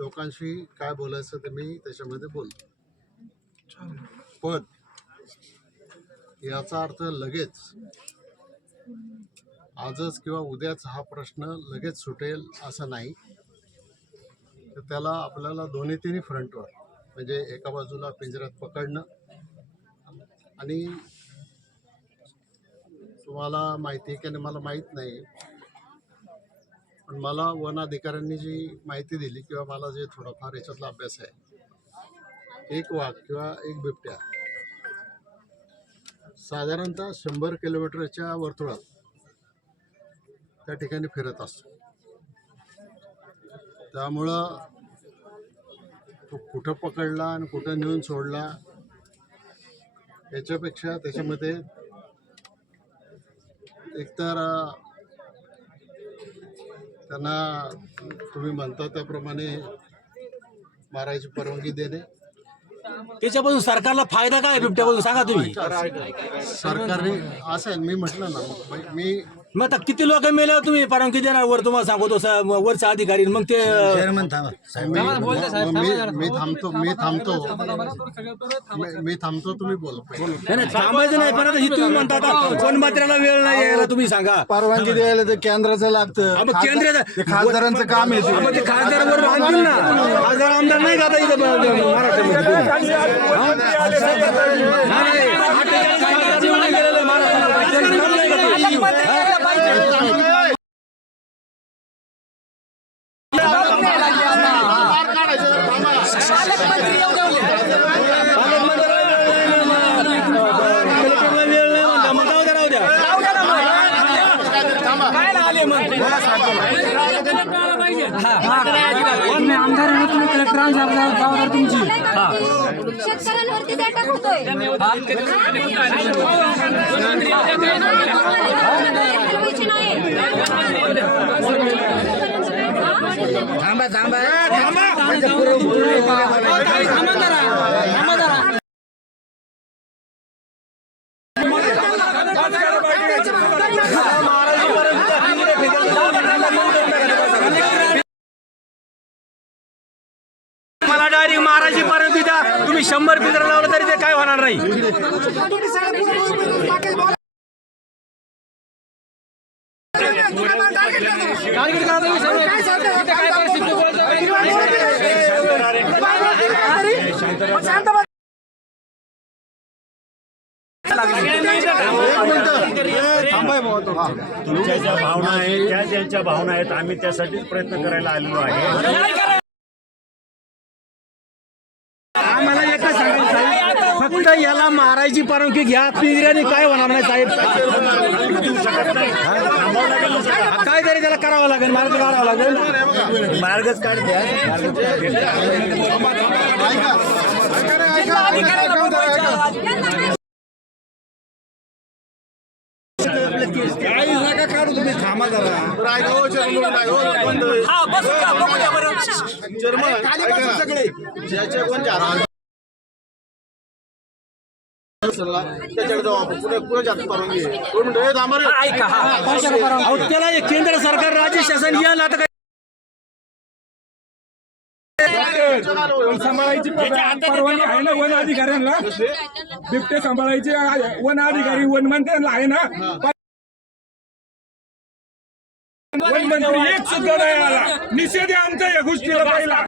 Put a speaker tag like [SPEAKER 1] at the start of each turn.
[SPEAKER 1] लोकांशी काय बोलायचं ते मी त्याच्यामध्ये बोलतो. पण याचा अर्थ लगेच आजच किंवा उद्याच हा प्रश्न लगेच सुटेल असं नाही. तर त्याला आपल्याला दोन्ही तिन्ही फ्रंटवर म्हणजे एका बाजूला पिंजऱ्यात पकडणं आणि तुम्हाला माहिती आहे की नाही मला माहीत नाही. पण मला वन अधिकाऱ्यांनी जी माहिती दिली किंवा मला जे थोडाफार याच्यातला अभ्यास आहे एक वाघ किंवा एक बिबट्या साधारणतः शंभर किलोमीटरच्या वर्तुळात त्या ठिकाणी फिरत असतो. त्यामुळं तो कुठं पकडला आणि कुठं नेऊन सोडला याच्यापेक्षा त्याच्यामध्ये एकतर त्यांना तुम्ही म्हणता त्याप्रमाणे मारायची परवानगी देणे.
[SPEAKER 2] त्याच्यापासून सरकारला फायदा काय बिबट्यापासून? सांगा तुम्ही.
[SPEAKER 1] सरकारने असं आहे मी म्हटलं ना मी
[SPEAKER 2] मग आता किती लोक मेल्यावर तुम्ही परवानगी देणार वर तुम्हाला सांगतो स- वरचा अधिकारी मग ते
[SPEAKER 1] मी मी- मी थांबतो मी थांबतो मी- मी थांबतो तुम्ही बोला पहिले.
[SPEAKER 2] नाही, नाही, थांबायचं नाही पण आता ही तुम्ही म्हणता आता वनमात्र्याला वेळ नाही यायला तुम्ही सांगा
[SPEAKER 3] परवानगी द्यायला तर केंद्राचं लागतं
[SPEAKER 2] हा, मग केंद्र
[SPEAKER 3] ते खासदारांचं काम आहे ते.
[SPEAKER 2] ते खासदार वर ना खासदार आमदार नाही का आता इथं ब- ब- महाराष्ट्रामध्ये हा? नाही, नाही, अठ्ठेचाळीस खासदार निवडून गेलेले महाराष्ट्रामध्ये. त्यांचं काम नाही का ते? हा? कलेक्टरला वेळ नाही म्हणता, मग जाऊ द्या, राहू द्या.
[SPEAKER 4] शेतकऱ्यांवरती अटॅक होतोय हलवायची नाही.
[SPEAKER 3] थांबा थांबा
[SPEAKER 2] मला तुम्ही शंभर पिंजरा लावलं तरी ते काय होणार नाही.
[SPEAKER 5] तुमच्या ज्या भावना आहेत त्या ज्यांच्या भावना आहेत आम्ही त्यासाठीच प्रयत्न करायला आलेलो आहे.
[SPEAKER 2] याला मारायची परवानगी घ्या? पिंजऱ्याने काय होणार नाही साहेब? काय तरी त्याला करावं लागेल मार्ग काढावा लागेल.
[SPEAKER 5] मार्गच काढते
[SPEAKER 3] काही नका काढू त्याच्याकडे जाऊ आपण. परवानगी आहे. दोन मिनिटं. थांबा रे.
[SPEAKER 2] अहो, त्याला हे केंद्र सरकार राज्य शासन याला आता काय?
[SPEAKER 6] पण सांभाळायची पर- परवानगी आहे ना वन अधिकाऱ्यांना? बिबटे सांभाळायचे आहे. वन अधिकारी वन मंत्र्यांना आहे ना? वन मंत्री एक सुद्धा नाही आला. निषेध आहे आमचा या गोष्टीला पहिला.